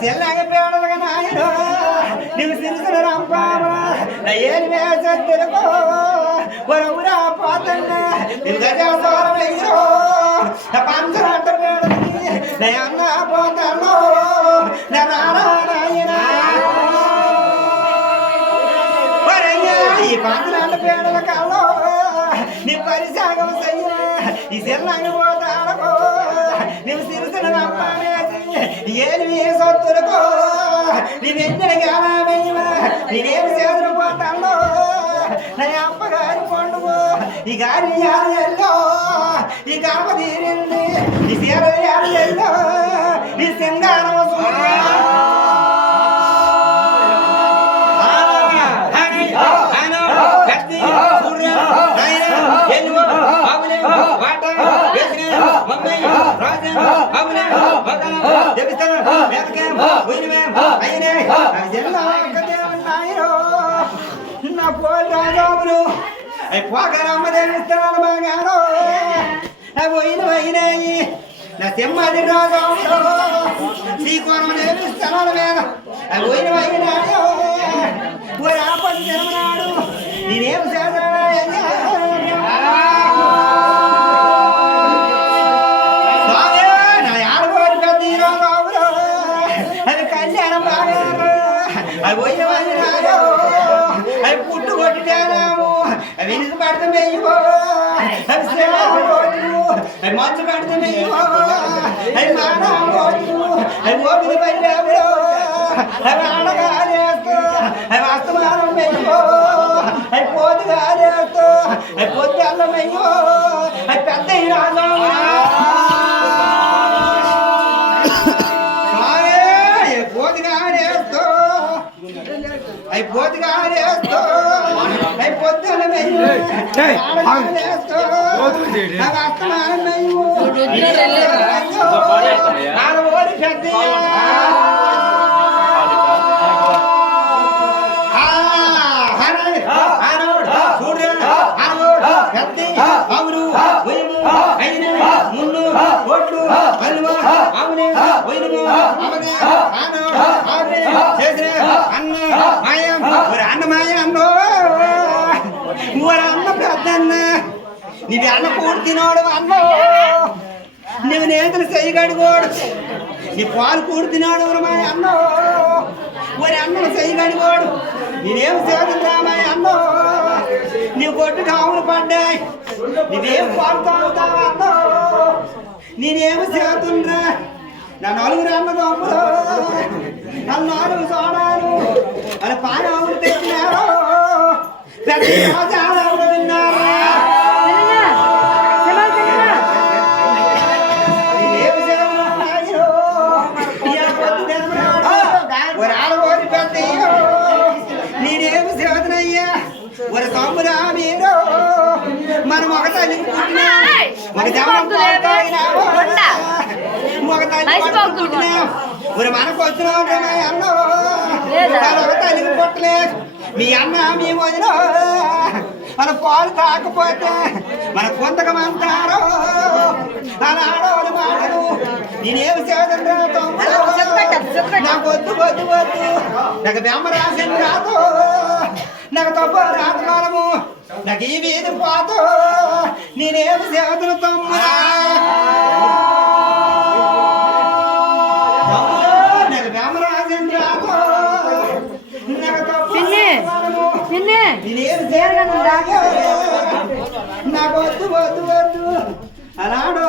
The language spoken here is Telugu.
సెల్లాగా పేడలుగా నాయనో నువ్వు సిరిసిన రంపామా నా ఏరి వేస తెలుకో ఊరా పోతన్నా నువ్వు గజాసారం అయ్యో నా పంచరాట పేడలకి నా అన్న పోతాను నా నారాయణ ఈ పంచరాట పేడల కాలో నీ పరిసాగం సయ్య ఈ సెల్లాగా పోతాడకో నువ్వు సిరిసిన రంపామేసి ఏమి సొత్తులకో నీవెన్నడికి అలామయ్యవా నేనేమి చేతులు పోతాను నా అమ్మగారి పండుగ ఈ గారి ఎల్లో ఈ గర్భ తీరింది ఈ సీర ఎల్లో ఈ సింగారం నా పోయి రాజాములు అవి పోకరమ్మ దేవిస్తున్నాను బాగాను అవి పోయినవి నా తెమ్మది రాజాములు శ్రీకోణం దేవిస్తున్నాను నేను అవి పోయినవి ఓ ఆపడి జన్మనాడు నేనేం చేశాను అవి పోయినవారు అవి పుట్టు కొట్టినాము అవి ఇనుసు పడితే మెయ్యో అవి సేవలు అవి మంచు పడితే మెయ్యో అవి మానవులు అవి ఓపిక పడినాము అవి ఆడగాలేస్తూ అవి అస్తమానం మెయ్యో అవి పోతుగాలేస్తూ అవి పొద్దున్న మెయ్యో అవి పెద్ద రాజా అయి పోతుగానేస్తో అయి పొద్దున మెయ్యు ఆడగానేస్తో నాకు అస్తమానం మెయ్యు ఆడబోడి పెద్ద అవును అయిన ముళ్ళు ఓట్లు అల్వ అవునే వైను చేసిన అన్న మాయం ఒక అన్న మాయ అన్నో అన్న పెద్దన్న నీవి అన్న పూర్తినోడు అన్నో నువ్వు నేతలు చెయ్యగడిగోడు నీ పాలు పూర్తినాడు మా అన్నో మరి అన్నలు చెయ్యగడిగోడు నేనేం చేతున్నా మా అన్నో నీ కొట్టు కావులు పడ్డాయి నీవేం పాలు తాగుతావు అన్నో నేనేమి చేతుండ్రా నా నలుగురు అన్న దొంగలు నన్ను నాలుగు చూడాలు అని పానావులు తెచ్చినారు పెద్ద విన్నారు నేనేమి చేతునయ్యా ఒక తమ్మురా మీరు మనం ఒక తల్లికి పుట్టినా ఒక ఒక మనకు వచ్చిన అన్న ఒక తల్లికి పుట్టలేదు మీ అన్న మీ వదిన మన పాలు తాకపోతే మన కొంతకమంటారు మన ఆడవాళ్ళు మాటలు నేనేమి చేద్దా తమ్ముడు నాకు వద్దు వద్దు వద్దు నాకు బెమ్మ రాసింది రాదు నాకు తప్ప రాతకాలము నాకు ఈ వీధి పోతూ నేనేమి చేతులు తమ్ముడా నాకు బెమ్మ రాసింది రాదు నాకు తప్ప నేనేమి చేయను నాకు వద్దు వద్దు వద్దు అలాంటి